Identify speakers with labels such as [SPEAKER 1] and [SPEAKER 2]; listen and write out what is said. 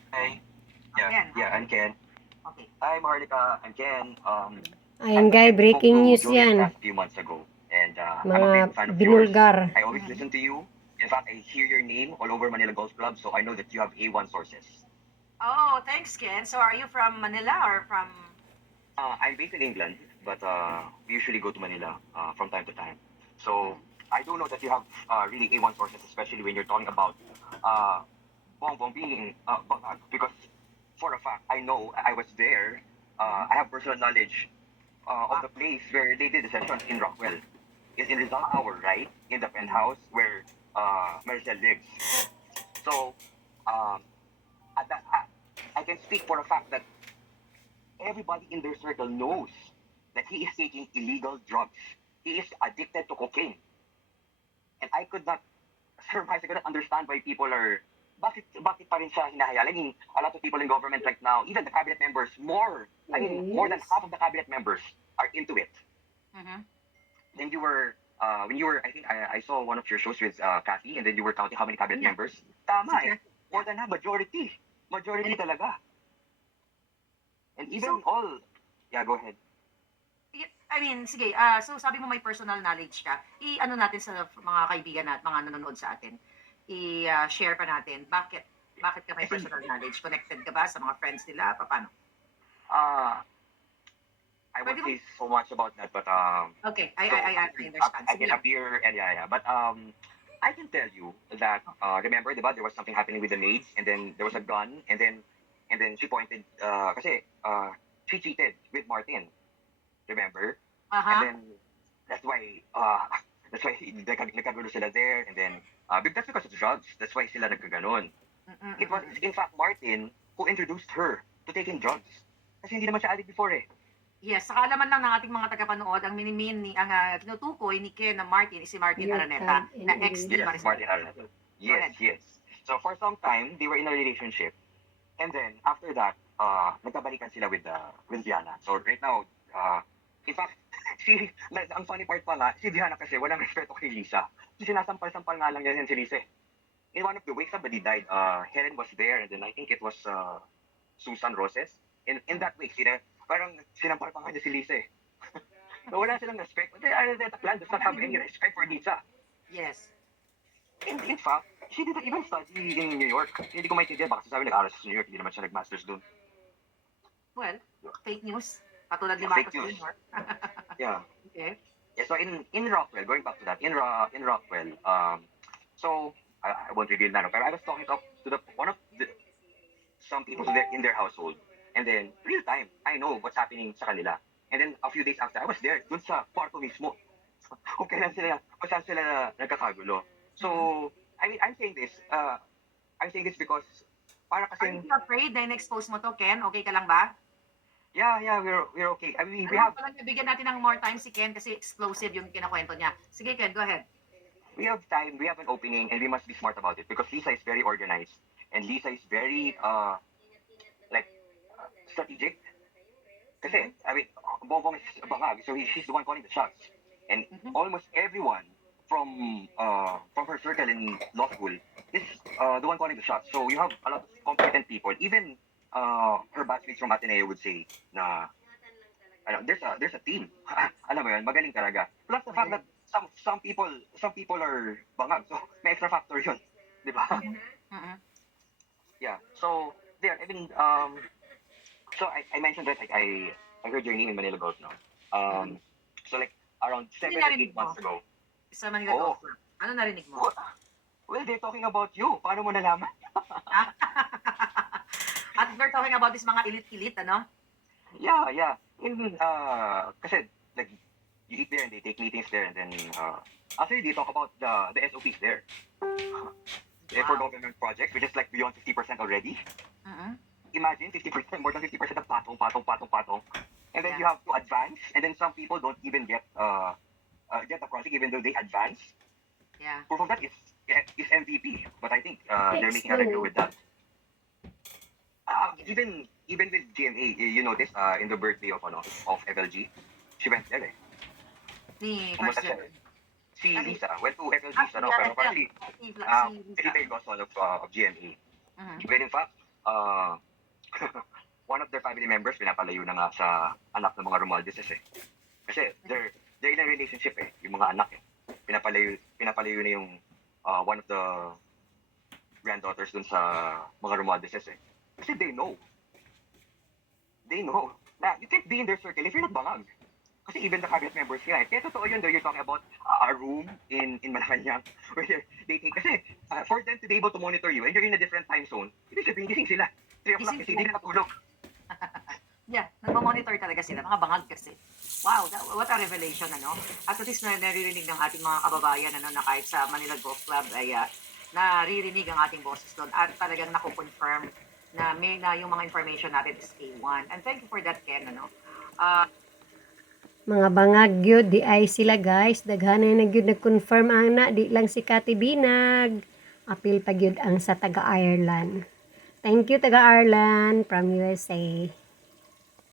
[SPEAKER 1] Hi. Yeah,
[SPEAKER 2] Again,
[SPEAKER 1] yeah, I'm Ken.
[SPEAKER 2] okay.
[SPEAKER 1] Hi, Marlica. I'm Ken.
[SPEAKER 3] Ayan
[SPEAKER 1] I'm the
[SPEAKER 3] guys,
[SPEAKER 1] friend who spoke
[SPEAKER 3] breaking
[SPEAKER 1] to
[SPEAKER 3] news
[SPEAKER 1] Joey
[SPEAKER 3] yan.
[SPEAKER 1] Diaz a few months ago, and I'm a
[SPEAKER 3] Mga
[SPEAKER 1] big fan of yours.
[SPEAKER 3] binulgar.
[SPEAKER 1] I always
[SPEAKER 2] Mhm.
[SPEAKER 1] listen to you. In fact, I hear your name all over Manila Golf Club, so I know that you have A1 sources.
[SPEAKER 2] Oh, thanks, Ken. So, are you from Manila or from?
[SPEAKER 1] I'm based in England, but we usually go to Manila from time to time. So
[SPEAKER 2] Mm.
[SPEAKER 1] I do know that you have really A1 sources, especially when you're talking about uh, Bongbong being Bangag, because for a fact, I know I was there.
[SPEAKER 2] Mhm.
[SPEAKER 1] I have personal knowledge of
[SPEAKER 2] Wow.
[SPEAKER 1] the place where they did the sessions in Rockwell. Is in Rizal
[SPEAKER 2] Wow.
[SPEAKER 1] Tower, right? In the
[SPEAKER 2] Mhm.
[SPEAKER 1] penthouse where Maricel lives. So um, at that, I can speak for a fact that everybody in their circle knows that he is taking illegal drugs. He is addicted to cocaine. And I could not surmise, I could not understand why people are, bakit pa rin siya hinahayal? I mean, a lot of people in government right now, even the cabinet members, more than half of the cabinet members are into it.
[SPEAKER 2] Mhm.
[SPEAKER 1] Then when you were, I think I saw one of your shows with Kathy, and then you were counting how many cabinet
[SPEAKER 2] Yeah.
[SPEAKER 1] members.
[SPEAKER 2] That's
[SPEAKER 1] Tama eh.
[SPEAKER 2] exactly.
[SPEAKER 1] More
[SPEAKER 2] Yeah.
[SPEAKER 1] than half, majority.
[SPEAKER 2] And
[SPEAKER 1] Majority
[SPEAKER 2] it's
[SPEAKER 1] talaga. And
[SPEAKER 2] so.
[SPEAKER 1] even all, yeah, go ahead.
[SPEAKER 2] I mean, sige. So sabi mo may personal knowledge ka. I-ano natin sa mga kaibigan at mga nanonood sa atin. I-share pa natin. Bakit ka may
[SPEAKER 1] Kasi
[SPEAKER 2] personal knowledge? Connected ka ba sa mga friends nila? Paano?
[SPEAKER 1] uh, I
[SPEAKER 2] Pwede
[SPEAKER 1] won't
[SPEAKER 2] mo?
[SPEAKER 1] say so much about that, but
[SPEAKER 2] Okay. I, I,
[SPEAKER 1] so
[SPEAKER 2] I, I understand.
[SPEAKER 1] I
[SPEAKER 2] Sige
[SPEAKER 1] can
[SPEAKER 2] lang.
[SPEAKER 1] appear and yeah, yeah. But I can tell you that remember, diba, there was something happening with the maids, and then there was a gun, and then she pointed, kasi she cheated with Martin, remember? And
[SPEAKER 2] Aha.
[SPEAKER 1] then that's why that's why nagkagulo sila there, and then that's because of drugs. That's why sila nagkaganon. It was
[SPEAKER 2] Mm-mm-mm.
[SPEAKER 1] in fact Martin who introduced her to taking drugs. Kasi hindi naman siya addict before eh.
[SPEAKER 2] Yes, sa kaalaman lang ng ating mga tagapanood, ang tinutukoy ni Ken na Martin is si Martin
[SPEAKER 3] You
[SPEAKER 2] Araneta
[SPEAKER 3] can in
[SPEAKER 2] na ex ni
[SPEAKER 1] Yes,
[SPEAKER 3] English.
[SPEAKER 2] Maricel.
[SPEAKER 1] Martin Araneta.
[SPEAKER 2] Go
[SPEAKER 1] Yes,
[SPEAKER 2] ahead.
[SPEAKER 1] yes. So for some time, they were in a relationship. And then after that, nagkabalikan sila with Diana. So right now, in fact, ang funny part pa nga, si Diana kasi walang respeto kay Lisa. Sinasampal-sampal nga lang yan si Lisa. In one of the weeks, somebody died. Helen was there, and then I think it was Susan Roses. In
[SPEAKER 2] Mm.
[SPEAKER 1] that week, parang sinampal pa nga niya si Lisa eh. So wala silang respect. The clan does not have any respect for Lisa.
[SPEAKER 2] Yes.
[SPEAKER 1] In fact, she didn't even study in New York. Hindi ko maintindihan. Baka sasabi nag-aral sa New York. Hindi naman siya nag-masters doon.
[SPEAKER 2] Well, fake news. Katulad ni
[SPEAKER 1] Fake
[SPEAKER 2] Marcos
[SPEAKER 1] news.
[SPEAKER 2] Jr.
[SPEAKER 1] Yeah.
[SPEAKER 2] Okay.
[SPEAKER 1] Yeah, so in Rockwell, going back to that, in Rockwell, so I won't reveal na, no, but I was talking to the one of some people in their household, and then real time, I know what's happening sa kanila. And then a few days after, I was there, dun sa kwarto mismo, kung saan sila nagkakagulo.
[SPEAKER 2] Mhm.
[SPEAKER 1] So, I mean, I'm saying this because, para
[SPEAKER 2] Are you
[SPEAKER 1] kasing,
[SPEAKER 2] afraid na in-expose mo to, Ken? Okay ka lang ba?
[SPEAKER 1] yeah, we're okay. I mean,
[SPEAKER 2] Alam mo, talagang bigyan natin ng more time si Ken kasi explosive yung kinakwento niya. Sige, Ken, go ahead.
[SPEAKER 1] we have time, we have an opening, and we must be smart about it because Lisa is very organized, and Lisa is very like strategic. Kasi
[SPEAKER 2] Mhm.
[SPEAKER 1] I mean, Bongbong is bangag, so she's the one calling the shots, and
[SPEAKER 2] Mhm.
[SPEAKER 1] almost everyone from her circle in law school is the one calling the shots. So you have a lot of competent people. Even her batchmates from Ateneo would say na ano, there's a team. Alam mo yun, magaling talaga. Plus the fact
[SPEAKER 2] Magaling.
[SPEAKER 1] that some people are bangag, so may extra factor yun, di ba?
[SPEAKER 2] Mhm. Mhm.
[SPEAKER 1] Yeah. So there, I mean, so I mentioned that like I heard your name in Manila Golf now.
[SPEAKER 2] Mhm.
[SPEAKER 1] So like around
[SPEAKER 2] Ano
[SPEAKER 1] 7 or 8
[SPEAKER 2] narinig mo
[SPEAKER 1] months ago.
[SPEAKER 2] sa Manila
[SPEAKER 1] Oh,
[SPEAKER 2] Golf Club? Ano narinig mo?
[SPEAKER 1] well, well, they're talking about you. Paano mo nalaman?
[SPEAKER 2] Ah? At we're talking about this mga elite-elite, ano?
[SPEAKER 1] Yeah. Kasi like you eat there and they take meetings there, and then actually they talk about the SOPs there. For
[SPEAKER 2] Wow.
[SPEAKER 1] government projects, which is like beyond 50% already.
[SPEAKER 2] Mhm.
[SPEAKER 1] Imagine 50%, more than 50% of patong. And then
[SPEAKER 2] Yeah.
[SPEAKER 1] you have to advance, and then some people don't even get the project even though they advance.
[SPEAKER 2] Yeah.
[SPEAKER 1] Proof of that is MVP, but I think they're
[SPEAKER 3] Text
[SPEAKER 1] making a record
[SPEAKER 3] mo.
[SPEAKER 1] with that.
[SPEAKER 2] Yeah.
[SPEAKER 1] Even with GMA, you notice in the birthday of FLG, she went there. Eh.
[SPEAKER 2] Ni
[SPEAKER 1] Pumunta
[SPEAKER 2] First
[SPEAKER 1] siya.
[SPEAKER 2] Gen.
[SPEAKER 1] Si
[SPEAKER 2] Ah,
[SPEAKER 1] Lisa went to FLG's
[SPEAKER 2] si
[SPEAKER 1] pero parang
[SPEAKER 2] Ethel.
[SPEAKER 1] si
[SPEAKER 2] Si Lisa.
[SPEAKER 1] Felipe Gosson of GMA.
[SPEAKER 2] Mhm.
[SPEAKER 1] When in fact, uh, one of their family members pinapalayo na nga sa anak ng mga Romualdezes eh. Kasi they're in a relationship eh, yung mga anak eh. Pinapalayo na yung one of the granddaughters dun sa mga Romualdezes eh. Kasi they know na you can't be in their circle if you're not bangag. Kasi even the cabinet members here, kaya totoo yun though, you're talking about a room in Malacanang where they take, kasi for them to be able to monitor you and you're in a different time zone, ibig sabihin, gising sila. 3 o'clock,
[SPEAKER 2] Gising
[SPEAKER 1] kasi hindi
[SPEAKER 2] sila.
[SPEAKER 1] na natulog.
[SPEAKER 2] Yeah, nagmo-monitor talaga sila, mga bangag kasi. Wow, what a revelation, ano? At least na naririnig ng ating mga kababayan, ano, na kahit sa Manila Golf Club ay naririnig ang ating boses doon at talagang nakukonfirm na may na yung mga information natin is A1. And thank you for that, Ken, ano?
[SPEAKER 3] Mga bangag gyud di ay sila guys, daghanay na gyud nag-confirm ana, di lang si Kati Binag. Apil pa gyud ang sa taga Ireland. Thank you taga Ireland from USA.